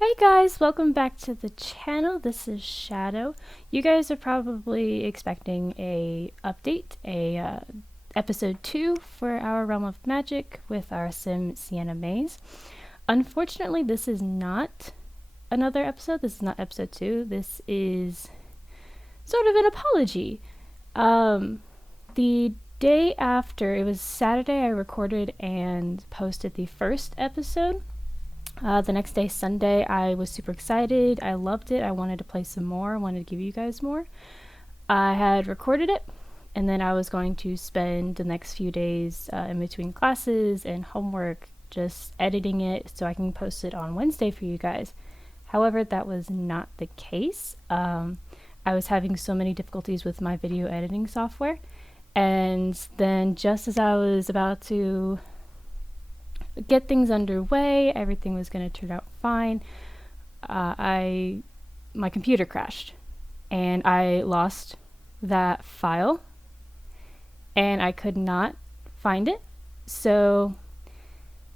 Hey guys, welcome back to the channel. This is Shadow. You guys are probably expecting a update, episode 2 for our Realm of Magic with our sim Sienna Maze. Unfortunately, this is not another episode. This is not episode 2. This is sort of an apology. The day after, it was Saturday, I recorded and posted the first episode. The next day, Sunday, I was super excited. I loved it. I wanted to play some more. I wanted to give you guys more. I had recorded it, and then I was going to spend the next few days in between classes and homework just editing it so I can post it on Wednesday for you guys. However, that was not the case. I was having so many difficulties with my video editing software, and then just as I was about to get things underway, everything was going to turn out fine, my computer crashed and I lost that file and I could not find it. So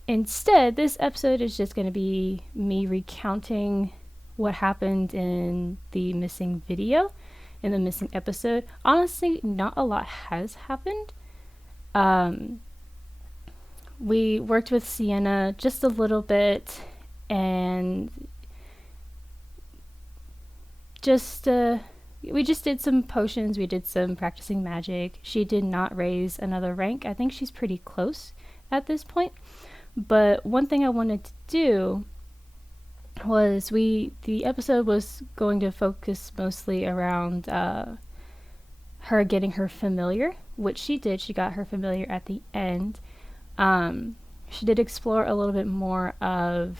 instead, this episode is just going to be me recounting what happened in the missing video, in the missing episode. Honestly, not a lot has happened. We worked with Sienna just a little bit and we just did some potions, we did some practicing magic. She did not raise another rank. I think she's pretty close at this point. But one thing I wanted to do was the episode was going to focus mostly around her getting her familiar, which she did. She got her familiar at the end. She did explore a little bit more of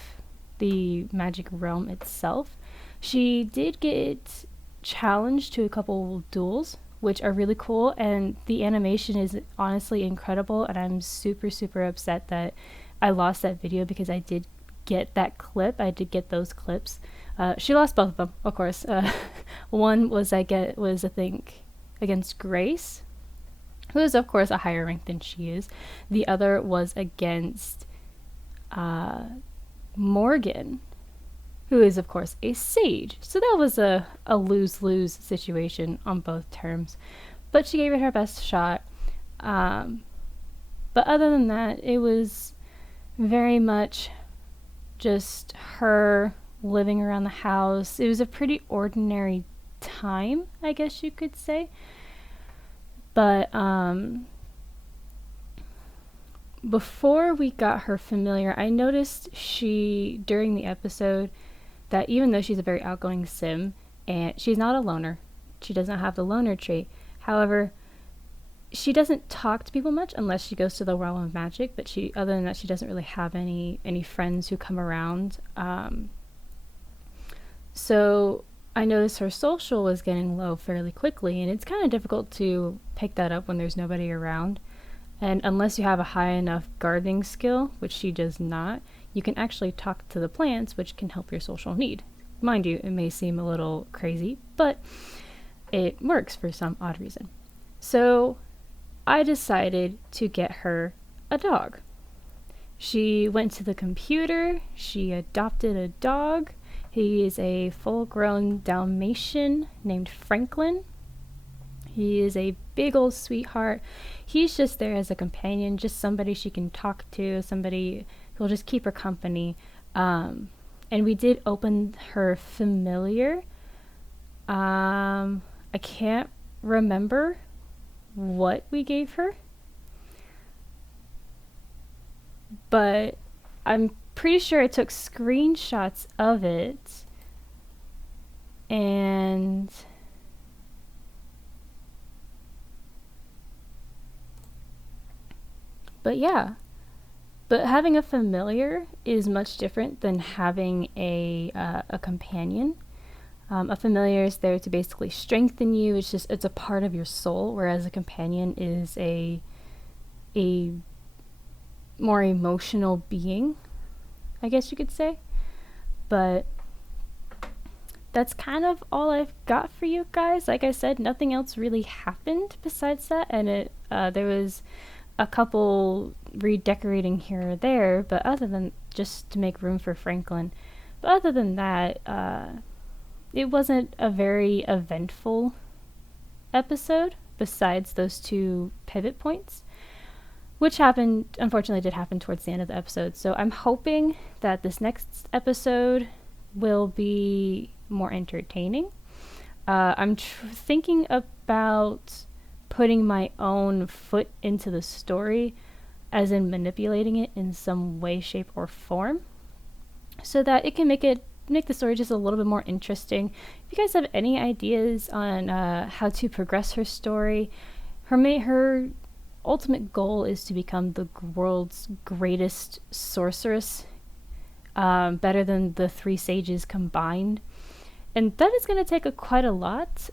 the magic realm itself. She did get challenged to a couple duels, which are really cool, and the animation is honestly incredible, and I'm super upset that I lost that video because I did get that clip. I did get those clips. She lost both of them, of course. One was I think against Grace, who is of course a higher rank than she is. The other was against Morgan, who is of course a sage. So that was a lose-lose situation on both terms. But she gave it her best shot. But other than that, it was very much just her living around the house. It was a pretty ordinary time, I guess you could say. But before we got her familiar, I noticed during the episode, that even though she's a very outgoing sim, and she's not a loner, she doesn't have the loner trait. However, she doesn't talk to people much unless she goes to the realm of magic, but other than that, she doesn't really have any friends who come around. So I noticed her social was getting low fairly quickly, and it's kind of difficult to pick that up when there's nobody around. And unless you have a high enough gardening skill, which she does not, you can actually talk to the plants, which can help your social need. Mind you, it may seem a little crazy, but it works for some odd reason. So I decided to get her a dog. She went to the computer, she adopted a dog. He is a full-grown Dalmatian named Franklin. He is a big old sweetheart. He's just there as a companion, just somebody she can talk to, somebody who'll just keep her company. And we did open her familiar. I can't remember what we gave her, but I'm pretty sure I took screenshots of it, and but yeah. But having a familiar is much different than having a companion. A familiar is there to basically strengthen you. It's a part of your soul, whereas a companion is a more emotional being, I guess you could say. But that's kind of all I've got for you guys. Like I said, nothing else really happened besides that, and there was a couple redecorating here or there, but other than just to make room for Franklin. But other than that, it wasn't a very eventful episode besides those two pivot points, which happened, unfortunately, did happen towards the end of the episode. So I'm hoping that this next episode will be more entertaining. I'm thinking about putting my own foot into the story, as in manipulating it in some way, shape, or form, so that it can make the story just a little bit more interesting. If you guys have any ideas on how to progress her story, her ultimate goal is to become the world's greatest sorceress, better than the three sages combined, and that is going to take quite a lot.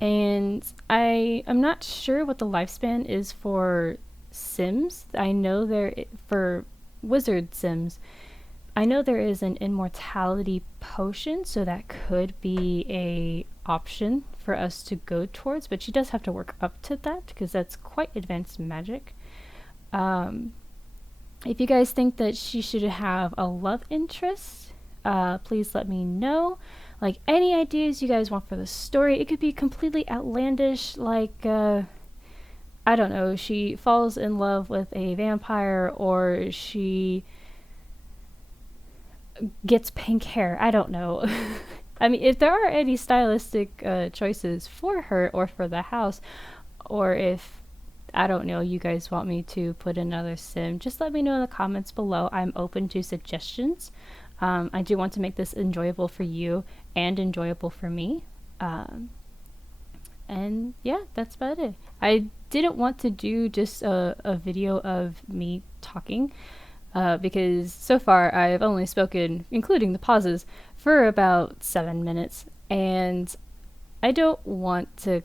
And I'm not sure what the lifespan is for Sims. I know for wizard Sims, I know there is an immortality potion, so that could be a option for us to go towards, but she does have to work up to that because that's quite advanced magic. If you guys think that she should have a love interest, please let me know. Like, any ideas you guys want for the story. It could be completely outlandish, like, I don't know, she falls in love with a vampire, or she gets pink hair. I don't know. I mean, if there are any stylistic choices for her or for the house, or if, I don't know, you guys want me to put another sim, just let me know in the comments below. I'm open to suggestions. I do want to make this enjoyable for you and enjoyable for me. And yeah, that's about it. I didn't want to do just a video of me talking, because so far I've only spoken, including the pauses, for about 7 minutes, and I don't want to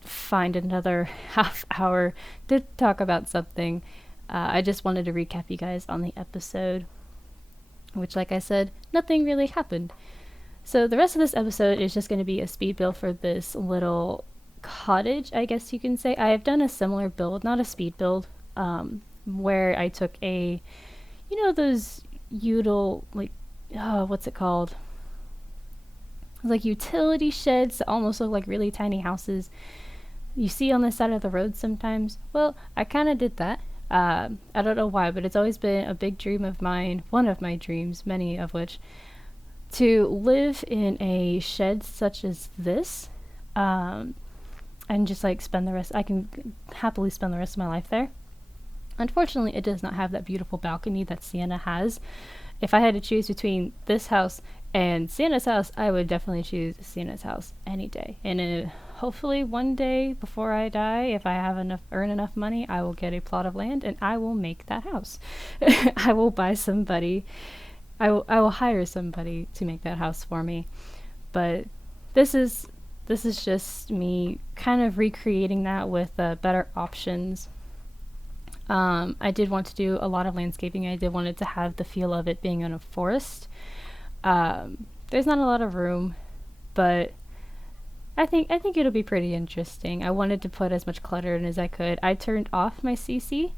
find another half hour to talk about something. I just wanted to recap you guys on the episode, which, like I said, nothing really happened. So the rest of this episode is just going to be a speed build for this little cottage, I guess you can say. I have done a similar build, not a speed build, where I took those like, what's it called? Like utility sheds that almost look like really tiny houses you see on the side of the road sometimes. Well, I kind of did that. I don't know why, but it's always been a big dream of mine, one of my dreams, many of which, to live in a shed such as this, and just like I can happily spend the rest of my life there. Unfortunately, it does not have that beautiful balcony that Sienna has. If I had to choose between this house and Sienna's house, I would definitely choose Sienna's house any day. And hopefully one day before I die, if I earn enough money, I will get a plot of land and I will make that house. I will buy somebody. I will hire somebody to make that house for me. But this is just me kind of recreating that with better options. I did want to do a lot of landscaping. I did want it to have the feel of it being in a forest. There's not a lot of room, but I think it'll be pretty interesting. I wanted to put as much clutter in as I could. I turned off my CC,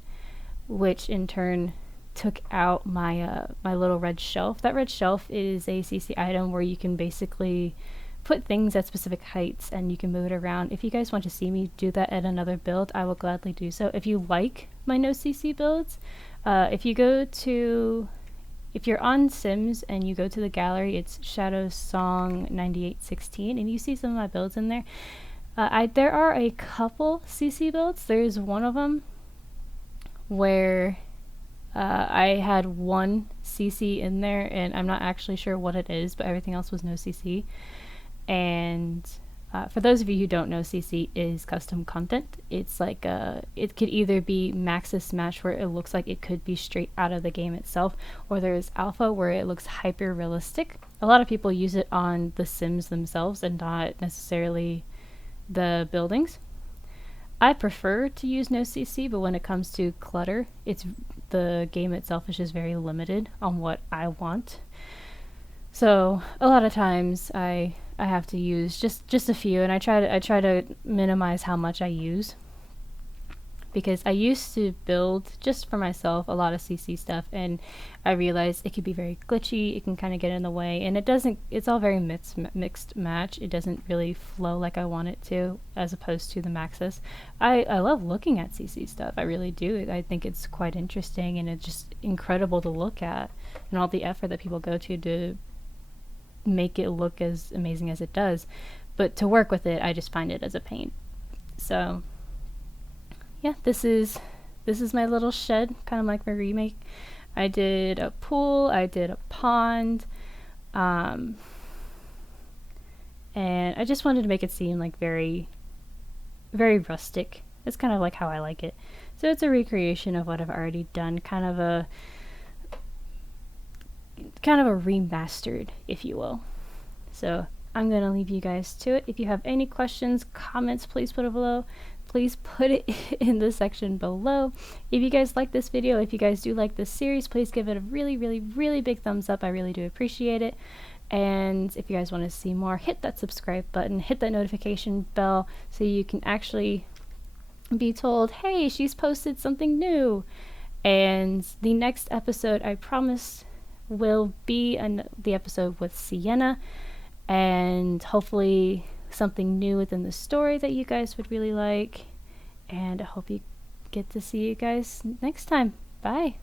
which in turn took out my my little red shelf. That red shelf is a CC item where you can basically put things at specific heights and you can move it around. If you guys want to see me do that at another build, I will gladly do so. If you like my no CC builds, if you're on Sims and you go to the gallery, it's Shadow Song 9816, and you see some of my builds in there. There are a couple CC builds. There's one of them where I had one CC in there, and I'm not actually sure what it is, but everything else was no CC. And for those of you who don't know, CC is custom content. It's like it could either be Maxis Match, where it looks like it could be straight out of the game itself, or there's Alpha, where it looks hyper realistic. A lot of people use it on the Sims themselves and not necessarily the buildings. I prefer to use no CC, but when it comes to clutter, the game itself is just very limited on what I want. So a lot of times I have to use just a few, and I try to minimize how much I use. because I used to build just for myself a lot of CC stuff, and I realized it could be very glitchy. It can kind of get in the way, and it's all very mixed match. It doesn't really flow like I want it to, as opposed to the Maxis. I love looking at CC stuff. I really do. I think it's quite interesting, and it's just incredible to look at, and all the effort that people go to make it look as amazing as it does. But to work with it, I just find it as a pain. So yeah, this is my little shed, kind of like my remake. I did a pool, I did a pond, and I just wanted to make it seem like very, very rustic. It's kind of like how I like it. So it's a recreation of what I've already done, kind of a remastered, if you will. So I'm going to leave you guys to it. If you have any questions, comments, please put it below. Please put it in the section below. If you guys like this video, if you guys do like this series, please give it a really, really, really big thumbs up. I really do appreciate it. And if you guys want to see more, hit that subscribe button, hit that notification bell so you can actually be told, hey, she's posted something new. And the next episode, I promise, will be the episode with Sienna, and hopefully something new within the story that you guys would really like. And I hope you get to see you guys next time. Bye.